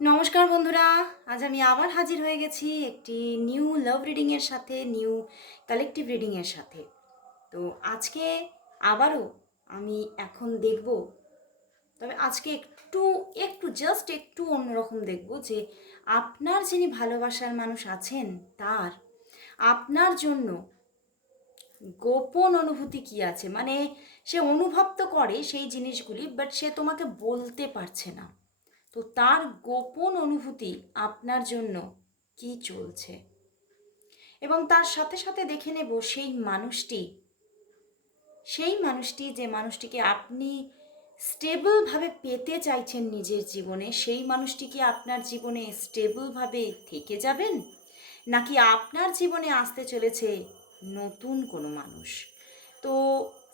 নমস্কার বন্ধুরা, আজ আমি আবার হাজির হয়ে গেছি একটি নিউ লাভ রিডিংয়ের সাথে, নিউ কালেকটিভ রিডিংয়ের সাথে। তো আজকে আবারও আমি এখন দেখব, তবে আজকে একটু একটু জাস্ট একটু অন্যরকম দেখব যে আপনার যিনি ভালোবাসার মানুষ আছেন তার, আপনার জন্য গোপন অনুভূতি কি আছে? মানে সে অনুভব তো করে সেই জিনিসগুলি বাট সে তোমাকে বলতে পারছে না। তো তার গোপন অনুভূতি আপনার জন্য কি চলছে? এবং তার সাথে সাথে দেখে নেব সেই মানুষটি সেই মানুষটি যে মানুষটিকে আপনি স্টেবলভাবে পেতে চাইছেন নিজের জীবনে, সেই মানুষটি কি আপনার জীবনে স্টেবলভাবে থেকে যাবেন? নাকি আপনার জীবনে আসতে চলেছে নতুন কোনো মানুষ? তো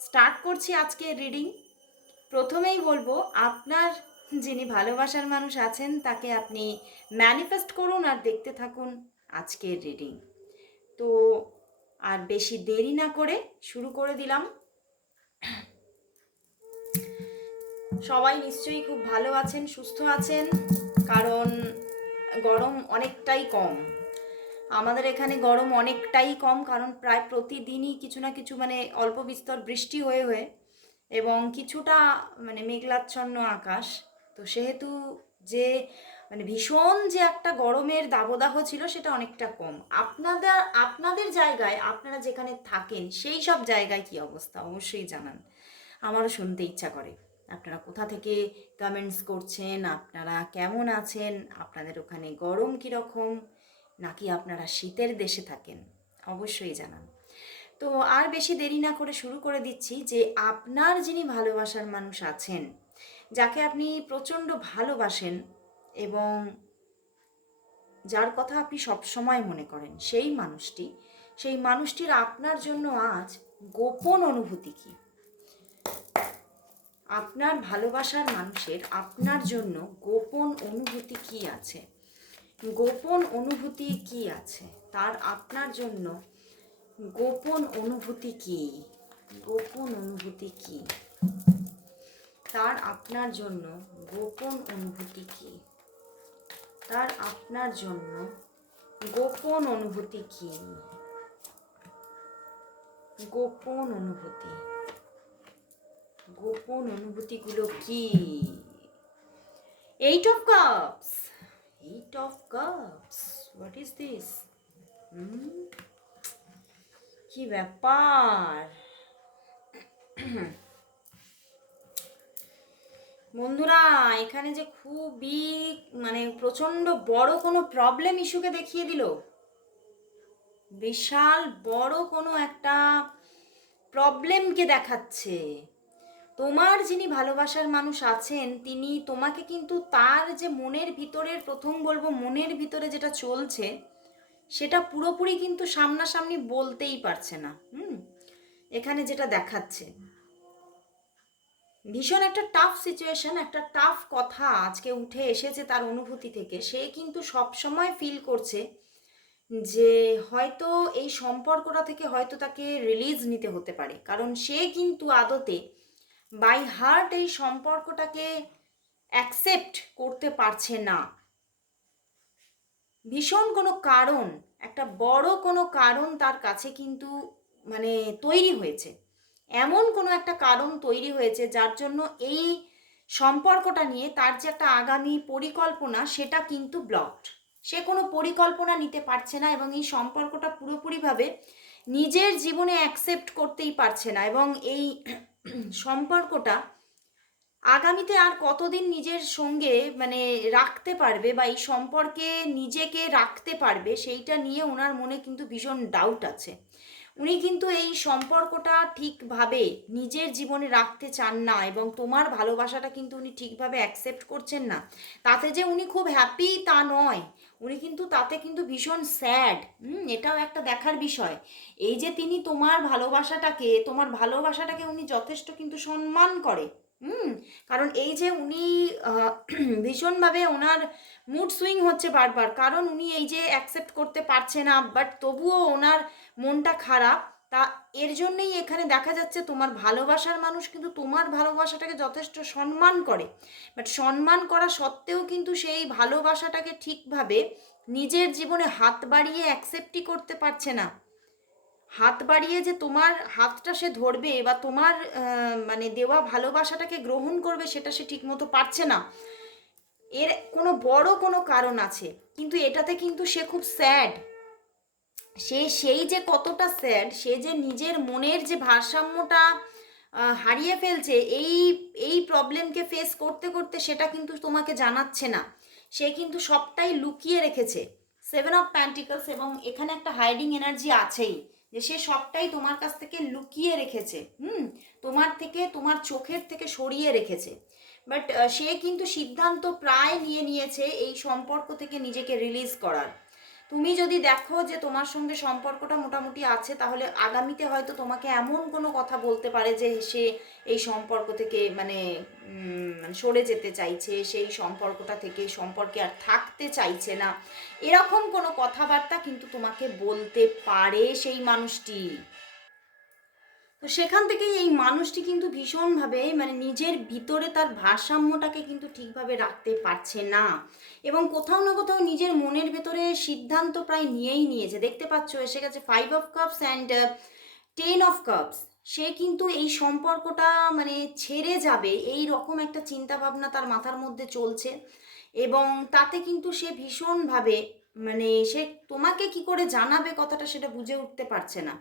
স্টার্ট করছি আজকে রিডিং প্রথমেই বলব, আপনার যিনি ভালোবাসার মানুষ আছেন, তাকে আপনি ম্যানিফেস্ট করুন আর দেখতে থাকুন আজকের রিডিং তো আর বেশি দেরি না করে শুরু করে দিলাম। সবাই নিশ্চয়ই খুব ভালো আছেন, সুস্থ আছেন, কারণ গরম অনেকটাই কম। আমাদের এখানে গরম অনেকটাই কম, কারণ প্রায় প্রতিদিনই কিছু না কিছু মানে অল্প বিস্তর বৃষ্টি হয়ে হয়ে এবং কিছুটা মানে মেঘলাচ্ছন্ন আকাশ। তো সেহেতু যে মানে ভীষণ যে একটা গরমের দাবদাহ ছিল সেটা অনেকটা কম। আপনাদের আপনাদের জায়গায় আপনারা যেখানে থাকেন সেই সব জায়গায় কি অবস্থা? অবশ্যই জানান। আমারও শুনতে ইচ্ছা করে। আপনারা কোথা থেকে কমেন্টস করছেন? আপনারা কেমন আছেন? আপনাদের ওখানে গরম কীরকম? নাকি আপনারা শীতের দেশে থাকেন? অবশ্যই জানান। তো আর বেশি দেরি না করে শুরু করে দিচ্ছি যে, আপনার যিনি ভালোবাসার মানুষ আছেন যাকে আপনি প্রচণ্ড ভালোবাসেন এবং যার কথা আপনি সবসময় মনে করেন, সেই মানুষটি, সেই মানুষটির আপনার জন্য আজ গোপন অনুভূতি কী? আপনার ভালোবাসার মানুষের আপনার জন্য গোপন অনুভূতি কি আছে? গোপন অনুভূতি কি আছে? তার আপনার জন্য গোপন অনুভূতি কি? গোপন অনুভূতি কি? তার আপনার জন্য গোপন অনুভূতি কি? তার আপনার জন্য গোপন অনুভূতি কি? গোপন অনুভূতি। গোপন অনুভূতিগুলো কি? Eight of cups eight of cups what is this কি ব্যাপার? বন্ধুরা, এখানে যে খুবই মানে প্রচণ্ড বড় কোনো প্রবলেম ইস্যুকে দেখিয়ে দিল। বিশাল বড় কোনো একটা প্রবলেমকে দেখাচ্ছে। তোমার যিনি ভালোবাসার মানুষ আছেন, তিনি তোমাকে কিন্তু তার যে মনের ভিতরের, প্রথম বলব মনের ভিতরে যেটা চলছে, সেটা পুরোপুরি কিন্তু সামনাসামনি বলতেই পারছে না। হুম? এখানে যেটা দেখাচ্ছে ভীষণ একটা টাফ সিচুয়েশন একটা টাফ কথা আজকে উঠে এসেছে তার অনুভূতি থেকে। সে কিন্তু সব সময় ফিল করছে যে হয়তো এই সম্পর্কটা থেকে হয়তো তাকে রিলিজ নিতে হতে পারে। কারণ সে কিন্তু আদতে বাই হার্ট এই সম্পর্কটাকে অ্যাকসেপ্ট করতে পারছে না। ভীষণ কোনো কারণ, একটা বড় কোনো কারণ তার কাছে কিন্তু মানে তৈরি হয়েছে। এমন কোনো একটা কারণ তৈরি হয়েছে যার জন্য এই সম্পর্কটা নিয়ে তার যে একটা আগামী পরিকল্পনা সেটা কিন্তু ব্লকড সে কোনো পরিকল্পনা নিতে পারছে না এবং এই সম্পর্কটা পুরোপুরিভাবে নিজের জীবনে অ্যাকসেপ্ট করতেই পারছে না এবং এই সম্পর্কটা আগামীতে আর কতদিন নিজের সঙ্গে মানে রাখতে পারবে বা এই সম্পর্কে নিজেকে রাখতে পারবে সেইটা নিয়ে ওনার মনে কিন্তু ভীষণ ডাউট আছে। উনি কিন্তু এই সম্পর্কটা ঠিকভাবে নিজের জীবনে রাখতে চান না এবং তোমার ভালোবাসাটা কিন্তু উনি ঠিকভাবে অ্যাকসেপ্ট করছেন না। তাতে যে উনি খুব হ্যাপি তা নয়। উনি কিন্তু তাতে কিন্তু ভীষণ স্যাড হুম, এটাও একটা দেখার বিষয়। এই যে তিনি তোমার ভালোবাসাটাকে তোমার ভালোবাসাটাকে উনি যথেষ্ট কিন্তু সম্মান করে। হুম, কারণ এই যে উনি ভীষণভাবে ওনার মুড সুইং হচ্ছে বারবার। কারণ উনি এই যে অ্যাকসেপ্ট করতে পারছে না বাট তবুও ওনার মনটা খারাপ। তা এর জন্যই এখানে দেখা যাচ্ছে তোমার ভালোবাসার মানুষ কিন্তু তোমার ভালোবাসাটাকে যথেষ্ট সম্মান করে। বাট সম্মান করা সত্ত্বেও কিন্তু সেই ভালোবাসাটাকে ঠিকভাবে নিজের জীবনে হাত বাড়িয়ে অ্যাকসেপ্টই করতে পারছে না। হাত বাড়িয়ে যে তোমার হাতটা সে ধরবে বা তোমার মানে দেওয়া ভালোবাসাটাকে গ্রহণ করবে সেটা সে ঠিকমতো পারছে না, এর কোনো বড় কোনো কারণ আছে। কিন্তু এটাতে কিন্তু সে খুব স্যাড সে সেই যে কতটা স্যাড সে যে নিজের মনের যে ভারসাম্যটা হারিয়ে ফেলছে, এই এই প্রবলেমকে ফেস করতে করতে সেটা কিন্তু তোমাকে জানাচ্ছে না। সে কিন্তু সবটাই লুকিয়ে রেখেছে। সেভেন অফ প্যান্টিকলস এবং এখানে একটা হাইডিং এনার্জি আছেই। যে সে সবটাই তোমার কাছ থেকে লুকিয়ে রেখেছে, হুম? তোমার থেকে, তোমার চোখের থেকে সরিয়ে রেখেছে। বাট সে কিন্তু সিদ্ধান্ত প্রায় নিয়ে নিয়েছে এই সম্পর্ক থেকে নিজেকে রিলিজ করার। তুমি যদি দেখো যে তোমার সঙ্গে সম্পর্কটা মোটামুটি আছে, তাহলে আগামীতে হয়তো তোমাকে এমন কোনো কথা বলতে পারে যে সে এই সম্পর্ক থেকে মানে মানে সরে যেতে চাইছে, সেই সম্পর্কটা থেকে সম্পর্কে আর থাকতে চাইছে না। এরকম কোনো কথাবার্তা কিন্তু তোমাকে বলতে পারে সেই মানুষটি। তো সেখান থেকেই এই মানুষটি কিন্তু ভীষণভাবে মানে নিজের ভিতরে তার ভারসাম্যটাকে কিন্তু ঠিকভাবে রাখতে পারছে না। এবং কোথাও না কোথাও নিজের মনের ভেতরে সিদ্ধান্ত প্রায় নিয়েই নিয়েছে। দেখতে পাচ্ছ, এসে গেছে five of cups and ten of cups সে কিন্তু এই সম্পর্কটা মানে ছেড়ে যাবে, এই রকম একটা চিন্তা ভাবনা তার মাথার মধ্যে চলছে। এবং তাতে কিন্তু সে ভীষণভাবে মানে সে তোমাকে কি করে জানাবে কথাটা সেটা বুঝে উঠতে পারছে না।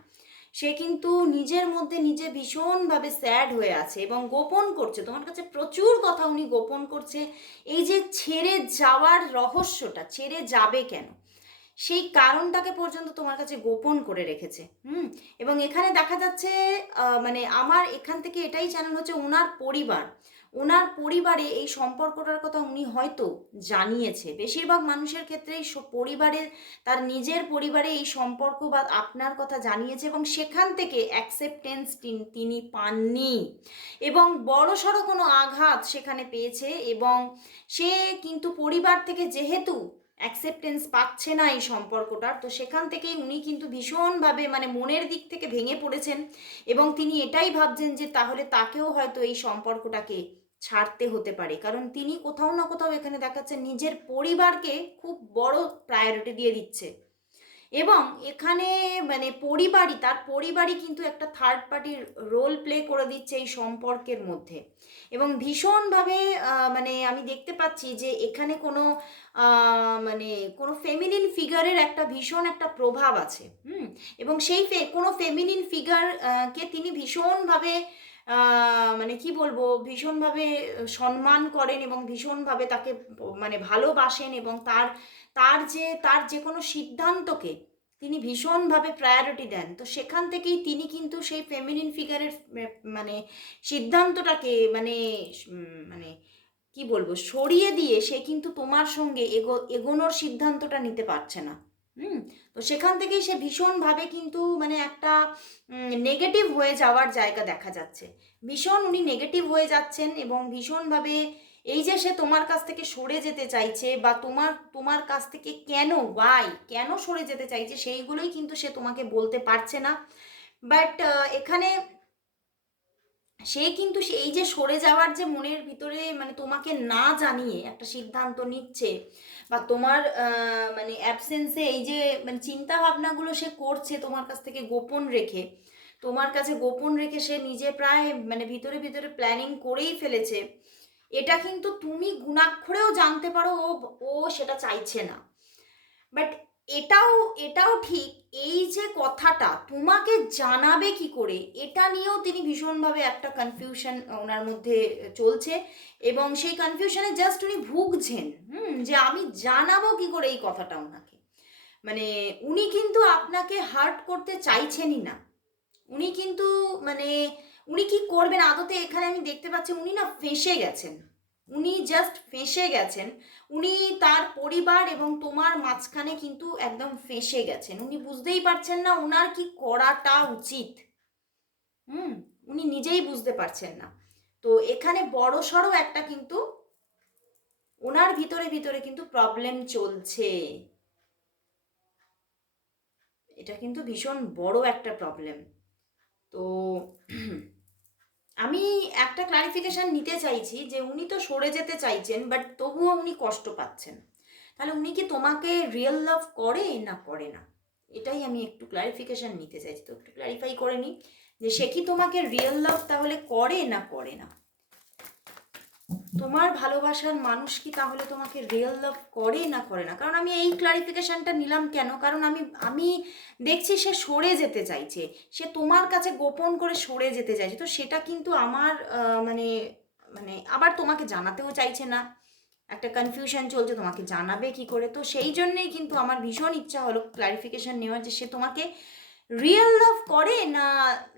সে কিন্তু নিজের মধ্যে নিজে ভীষণভাবে স্যাড হয়ে আছে এবং গোপন করছে। তোমার কাছে প্রচুর কথা উনি গোপন করছে। এই যে ছেড়ে যাওয়ার রহস্যটা, ছেড়ে যাবে কেন? সেই কারণটাকে পর্যন্ত তোমার কাছে গোপন করে রেখেছে, হুম? এবং এখানে দেখা যাচ্ছে মানে আমার এখান থেকে এটাই জানানো হচ্ছে ওনার পরিবার। ওনার পরিবারে এই সম্পর্কটার কথা উনি হয়তো জানিয়েছে। বেশিরভাগ মানুষের ক্ষেত্রেই স- পরিবারের, তার নিজের পরিবারে এই সম্পর্ক বা আপনার কথা জানিয়েছে এবং সেখান থেকে অ্যাকসেপ্টেন্স তিনি পাননি। এবং বড়সড় কোনো আঘাত সেখানে পেয়েছে এবং সে কিন্তু পরিবার থেকে যেহেতু অ্যাকসেপ্টেন্স পাচ্ছে না এই সম্পর্কটার। তো সেখান থেকেই উনি কিন্তু ভীষণভাবে মানে মনের দিক থেকে ভেঙে পড়েছেন এবং তিনি এটাই ভাবছেন যে তাহলে তাকেও হয়তো এই সম্পর্কটাকে ছাড়তে হতে পারে। কারণ তিনি কোথাও না কোথাও এখানে দেখাচ্ছে নিজের পরিবারকে খুব বড় প্রায়োরিটি দিয়ে দিচ্ছে। এবং এখানে মানে পরিবারই, তার পরিবারই কিন্তু একটা থার্ড পার্টির রোল প্লে করে দিচ্ছে এই সম্পর্কের মধ্যে। এবং ভীষণভাবে মানে আমি দেখতে পাচ্ছি যে এখানে কোনো মানে কোনো ফেমিনিন ফিগারের একটা ভীষণ একটা প্রভাব আছে। হুম? এবং সেই কোনো ফেমিনিন ফিগার কে তিনি ভীষণভাবে মানে কি বলব, ভীষণভাবে সম্মান করেন এবং ভীষণভাবে তাকে মানে ভালোবাসেন এবং তার তার যে তার যে কোনো সিদ্ধান্তকে তিনি ভীষণভাবে প্রায়োরিটি দেন। তো সেখান থেকেই তিনি কিন্তু সেই ফেমিনিন ফিগারের মানে সিদ্ধান্তটাকে মানে মানে কি বলব, সরিয়ে দিয়ে সে কিন্তু তোমার সঙ্গে এগো, এগোনোর সিদ্ধান্তটা নিতে পারছে না। হুম? তো সেখান থেকেই সে ভীষণভাবে কিন্তু মানে একটা নেগেটিভ হয়ে যাওয়ার জায়গা দেখা যাচ্ছে। ভীষণ উনি নেগেটিভ হয়ে যাচ্ছেন এবং ভীষণভাবে এই যে সে তোমার কাছ থেকে সরে যেতে চাইছে বা তোমার তোমার কাছ থেকে কেন ওয়াই কেন সরে যেতে চাইছে সেইগুলোই কিন্তু সে তোমাকে বলতে পারছে না। বাট এখানে সে কিন্তু এই যে সরে যাওয়ার যে মনের ভিতরে মানে তোমাকে না জানিয়ে একটা সিদ্ধান্ত নিচ্ছে বা তোমার মানে অ্যাবসেন্সে এই যে মানে চিন্তা ভাবনাগুলো সে করছে তোমার কাছ থেকে গোপন রেখে, তোমার কাছে গোপন রেখে সে নিজে প্রায় মানে ভিতরে ভিতরে প্ল্যানিং করেই ফেলেছে, এটা কিন্তু তুমি গুণাক্ষরেও জানতে পারো ও ও সেটা চাইছে না। বাট এটাও এটাও ঠিক, এই যে কথাটা তোমাকে জানাবে কি করে, এটা নিয়েও তিনি ভীষণভাবে একটা কনফিউশন ওনার মধ্যে চলছে এবং সেই কনফিউশনে জাস্ট উনি ভুগছেন, হুম, যে আমি জানাব কি করে এই কথাটা ওনাকে। মানে উনি কিন্তু আপনাকে হার্ট করতে চাইছেনই না। উনি কিন্তু মানে উনি কি করবেন? আদতে এখানে আমি দেখতে পাচ্ছি উনি না ফেঁসে গেছেন। উনি জাস্ট ফেঁসে গেছেন। উনি তার পরিবার এবং তোমার মাঝখানে কিন্তু একদম ফেঁসে গেছেন। উনি বুঝতেই পারছেন না ওনার কি করাটা উচিত। হুম, উনি নিজেই বুঝতে পারছেন না। তো এখানে বড় সড়ো একটা কিন্তু ওনার ভিতরে ভিতরে কিন্তু প্রবলেম চলছে। এটা কিন্তু ভীষণ বড় একটা প্রবলেম তো আমি একটা ক্লারিফিকেশান নিতে চাইছি যে উনি তো সরে যেতে চাইছেন বাট তবুও উনি কষ্ট পাচ্ছেন। তাহলে উনি কি তোমাকে রিয়েল লাভ করে না করে না? এটাই আমি একটু ক্লারিফিকেশান নিতে চাইছি। তো একটু ক্লারিফাই করে নিই যে সে কি তোমাকে রিয়েল লাভ তাহলে করে না করে না? তোমার ভালোবাসার মানুষ কি তাহলে তোমাকে রিয়েল লাভ করে না করে না? কারণ আমি এই ক্লারিফিকেশনটা নিলাম কেন? কারণ আমি আমি দেখছি সে সরে যেতে চাইছে। সে তোমার কাছে গোপন করে সরে যেতে চাইছে। তো সেটা কিন্তু আমার মানে মানে আবার তোমাকে জানাতেও চাইছে না। একটা কনফিউশন চলছে, তোমাকে জানাবে কি করে? তো সেই জন্যেই কিন্তু আমার ভীষণ ইচ্ছা হলো ক্লারিফিকেশন নেওয়ার যে সে তোমাকে রিয়েল লাভ করে না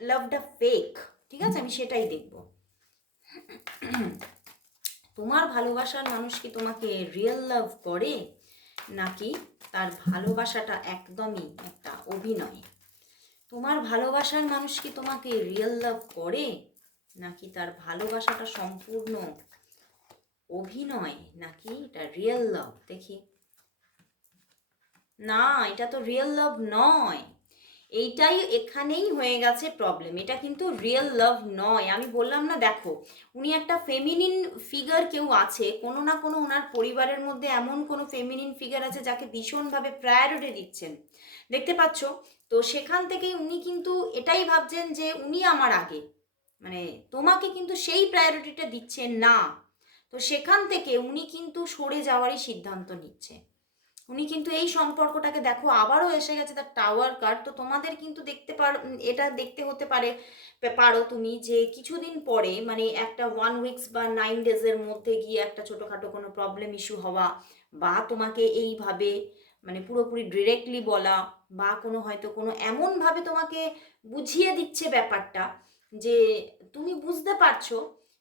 লাভটা ফেক ঠিক আছে? আমি সেটাই দেখব। তোমার ভালোবাসার মানুষ কি তোমাকে রিয়েল লাভ করে? নাকি তার ভালোবাসাটা একদমই একটা অভিনয়? তোমার ভালোবাসার মানুষ কি তোমাকে রিয়েল লাভ করে? নাকি তার ভালোবাসাটা সম্পূর্ণ অভিনয়? নাকি এটা রিয়েল লাভ দেখি। না, এটা তো রিয়েল লাভ নয়। এইটাই এখানেই হয়ে গেছে প্রবলেম এটা কিন্তু রিয়েল লাভ নয়। আমি বললাম না, দেখো, উনি একটা ফেমিনিন ফিগার কেউ আছে, কোনো না কোনো ওনার পরিবারের মধ্যে এমন কোনো ফেমিনিন ফিগার আছে যাকে ভীষণভাবে প্রায়োরিটি দিচ্ছেন। দেখতে পাচ্ছ? তো সেখান থেকেই উনি কিন্তু এটাই ভাবছেন যে উনি আমার আগে। মানে তোমাকে কিন্তু সেই প্রায়োরিটিটা দিচ্ছেন না। তো সেখান থেকে উনি কিন্তু সরে যাওয়ারই সিদ্ধান্ত নিচ্ছে। উনি কিন্তু এই সম্পর্কটাকে দেখো আবারও এসে গেছে তার টাওয়ার কার্ড তো তোমাদের কিন্তু দেখতে পার এটা দেখতে হতে পারে পারো তুমি যে কিছুদিন পরে মানে একটা ওয়ান উইকস বা নাইন ডেজের মধ্যে গিয়ে একটা ছোটোখাটো কোনো প্রবলেম ইস্যু হওয়া বা তোমাকে এইভাবে মানে পুরোপুরি ডিরেক্টলি বলা বা কোনো হয়তো কোনো এমনভাবে তোমাকে বুঝিয়ে দিচ্ছে ব্যাপারটা যে তুমি বুঝতে পারছ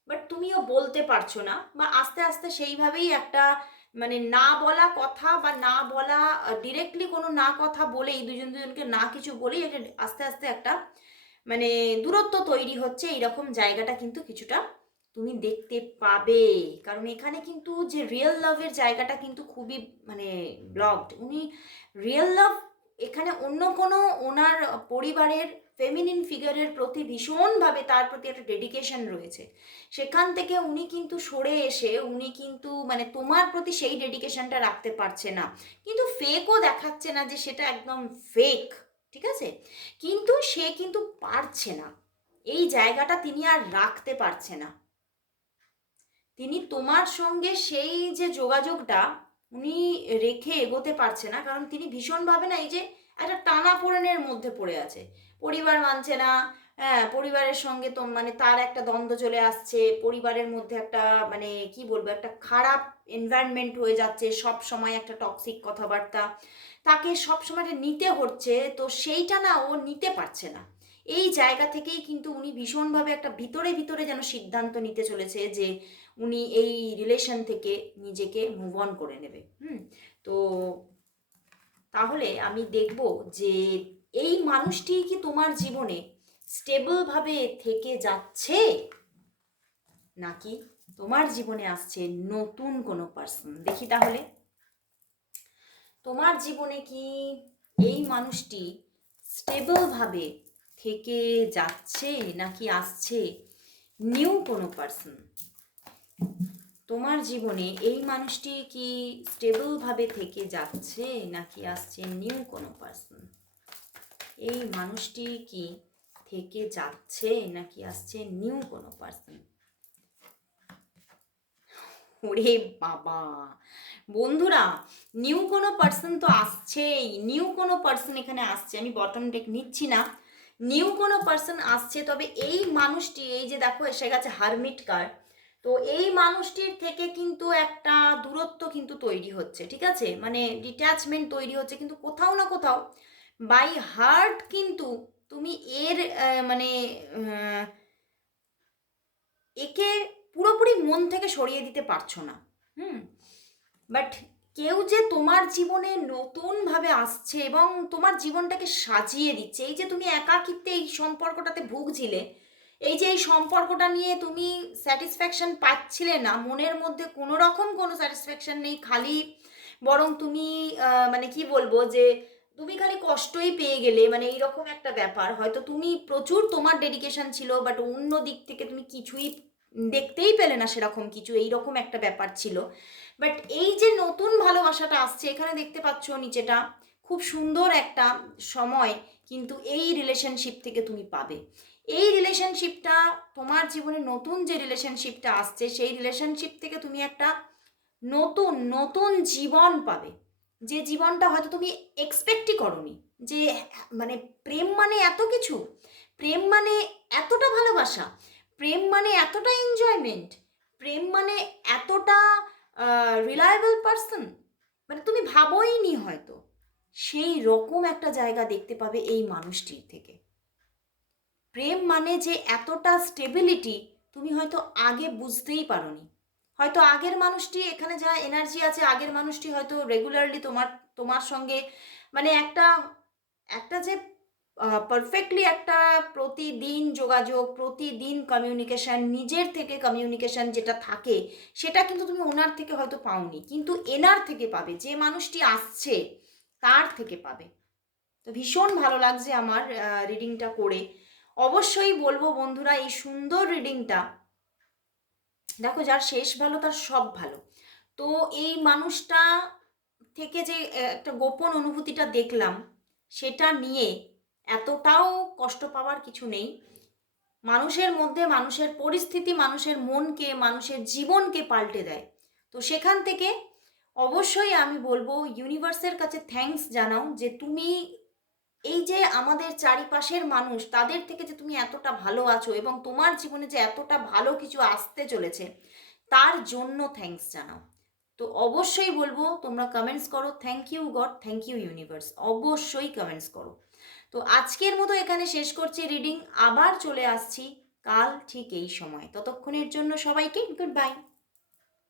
বাট তুমিও বলতে পারছ না বা আস্তে আস্তে সেইভাবেই একটা মানে না বলা কথা বা না বলা ডিরেক্টলি কোনো না কথা বলেই দুজন দুজনকে না কিছু বলেই একটা আস্তে আস্তে একটা মানে দূরত্ব তৈরি হচ্ছে এইরকম জায়গাটা কিন্তু কিছুটা তুমি দেখতে পাবে। কারণ এখানে কিন্তু যে রিয়েল লাভের জায়গাটা কিন্তু খুবই মানে ব্লকড উনি রিয়েল লাভ এখানে অন্য কোনো ওনার পরিবারের ফেমিনিন ফিগারের প্রতি ভীষণভাবে তার প্রতি একটা ডেডিকেশন রয়েছে। সেখান থেকে উনি কিন্তু সরে এসে, উনি কিন্তু মানে তোমার প্রতি সেই ডেডিকেশনটা রাখতে পারছে না। কিন্তু ফেকও দেখাচ্ছে না যে সেটা একদম ফেক ঠিক আছে? কিন্তু সে কিন্তু পারছে না। এই জায়গাটা তিনি আর রাখতে পারছে না। তিনি তোমার সঙ্গে সেই যে যোগাযোগটা উনি রেখে এগোতে পারছে না, কারণ তিনি ভীষণভাবে না এই যে একটা টানাপোড়েনের মধ্যে পড়ে আছে। পরিবার মানছে না। হ্যাঁ পরিবারের সঙ্গে তো মানে তার একটা দ্বন্দ্ব চলে আসছে। পরিবারের মধ্যে একটা মানে কি বলব, একটা খারাপ এনভায়রনমেন্ট হয়ে যাচ্ছে। সব সময় একটা টক্সিক কথাবার্তা। তাকে সব সময় নিতে হচ্ছে, তো সেইটা না ও নিতে পারছে না। এই জায়গা থেকেই কিন্তু উনি ভীষণভাবে একটা ভিতরে ভিতরে যেন সিদ্ধান্ত নিতে চলেছে যে উনি এই রিলেশন থেকে নিজেকে মুভ অন করে নেবে। হুম, তো তাহলে আমি দেখব যে এই মানুষটি কি তোমার জীবনে স্টেবলভাবে থেকে যাচ্ছে? নাকি তোমার জীবনে আসছে নতুন কোনো পার্সন দেখি তাহলে। তোমার জীবনে কি এই মানুষটি স্টেবলভাবে থেকে যাচ্ছে নাকি আসছে নিউ কোনো পার্সন তোমার জীবনে এই মানুষটি কি স্টেবলভাবে থেকে যাচ্ছে নাকি আসছে নিউ কোনো পার্সন এই মানুষটি কি থেকে যাচ্ছে নাকি আসছে নিউ কোনো পার্সন ওরে বাবা। বন্ধুরা নিউ কোনো পার্সন তো আসছেই। নিউ কোনো পার্সন এখানে আসছে। আমি বটম টেক নিচ্ছি না। নিউ কোনো পার্সন আসছে, তবে এই মানুষটি, এই যে দেখো, এসে গেছে হারমিট কার্ড তো এই মানুষটির থেকে কিন্তু একটা দূরত্ব কিন্তু তৈরি হচ্ছে, ঠিক আছে? মানে ডিট্যাচমেন্ট তৈরি হচ্ছে, কিন্তু কোথাও না কোথাও বাই হার্ট কিন্তু তুমি এর মানে একে পুরোপুরি মন থেকে সরিয়ে দিতে পারছ না। হুম? বাট কেউ যে তোমার জীবনে নতুনভাবে আসছে এবং তোমার জীবনটাকে সাজিয়ে দিচ্ছে, এই যে তুমি একাকিত্বে এই সম্পর্কটাতে ভুগছিলে, এই যে এই সম্পর্কটা নিয়ে তুমি স্যাটিসফ্যাকশন পাচ্ছিলে না, মনের মধ্যে কোনো রকম কোনো স্যাটিসফ্যাকশন নেই, খালি বরং তুমি মানে কি বলব যে তুমি খালি কষ্টই পেয়ে গেলে মানে এইরকম একটা ব্যাপার। হয়তো তুমি প্রচুর তোমার ডেডিকেশন ছিল বাট অন্য দিক থেকে তুমি কিছুই দেখতেই পেলে না সেরকম কিছু, এইরকম একটা ব্যাপার ছিল। বাট এই যে নতুন ভালোবাসাটা আসছে, এখানে দেখতে পাচ্ছ নিচেটা, খুব সুন্দর একটা সময় কিন্তু এই রিলেশনশিপ থেকে তুমি পাবে। এই রিলেশনশিপটা তোমার জীবনে নতুন যে রিলেশনশিপটা আসছে, সেই রিলেশনশিপ থেকে তুমি একটা নতুন নতুন জীবন পাবে। যে জীবনটা হয়তো তুমি এক্সপেক্টই করনি, যে মানে প্রেম মানে এত কিছু, প্রেম মানে এতটা ভালোবাসা, প্রেম মানে এতটা এনজয়মেন্ট প্রেম মানে এতটা রিলায়েবল পারসন মানে তুমি ভাবোই নি হয়তো, সেই রকম একটা জায়গা দেখতে পাবে এই মানুষটির থেকে। প্রেম মানে যে এতটা স্টেবিলিটি তুমি হয়তো আগে বুঝতেই পারোনি। হয়তো আগের মানুষটি এখানে যা এনার্জি আছে, আগের মানুষটি হয়তো রেগুলারলি তোমার তোমার সঙ্গে মানে একটা একটা যে পারফেক্টলি একটা প্রতিদিন যোগাযোগ, প্রতিদিন কমিউনিকেশন নিজের থেকে কমিউনিকেশন যেটা থাকে, সেটা কিন্তু তুমি ওনার থেকে হয়তো পাওনি। কিন্তু এনার থেকে পাবে, যে মানুষটি আসছে, তার থেকে পাবে। তো ভীষণ ভালো লাগছে আমার রিডিংটা করে। অবশ্যই বলব বন্ধুরা, এই সুন্দর রিডিংটা দেখো যার শেষ ভালো, তার সব ভালো। তো এই মানুষটা থেকে যে একটা গোপন অনুভূতিটা দেখলাম, সেটা নিয়ে এতটাও কষ্ট পাওয়ার কিছু নেই। মানুষের মধ্যে মানুষের পরিস্থিতি, মানুষের মনকে, মানুষের জীবনকে পাল্টে দেয়। তো সেখান থেকে অবশ্যই আমি বলব ইউনিভার্সের কাছে থ্যাঙ্কস জানাও যে তুমি এই যে আমাদের চারিপাশের মানুষ, তাদের থেকে যে তুমি এতটা ভালো আছো এবং তোমার জীবনে যে এতটা ভালো কিছু আসতে চলেছে, তার জন্য থ্যাঙ্কস জানাও। তো অবশ্যই বলব, তোমরা কমেন্টস করো। Thank you God thank you universe অবশ্যই কমেন্টস করো। তো আজকের মতো এখানে শেষ করছি রিডিং আবার চলে আসছি কাল ঠিক এই সময়। ততক্ষণের জন্য সবাইকে গুড বাই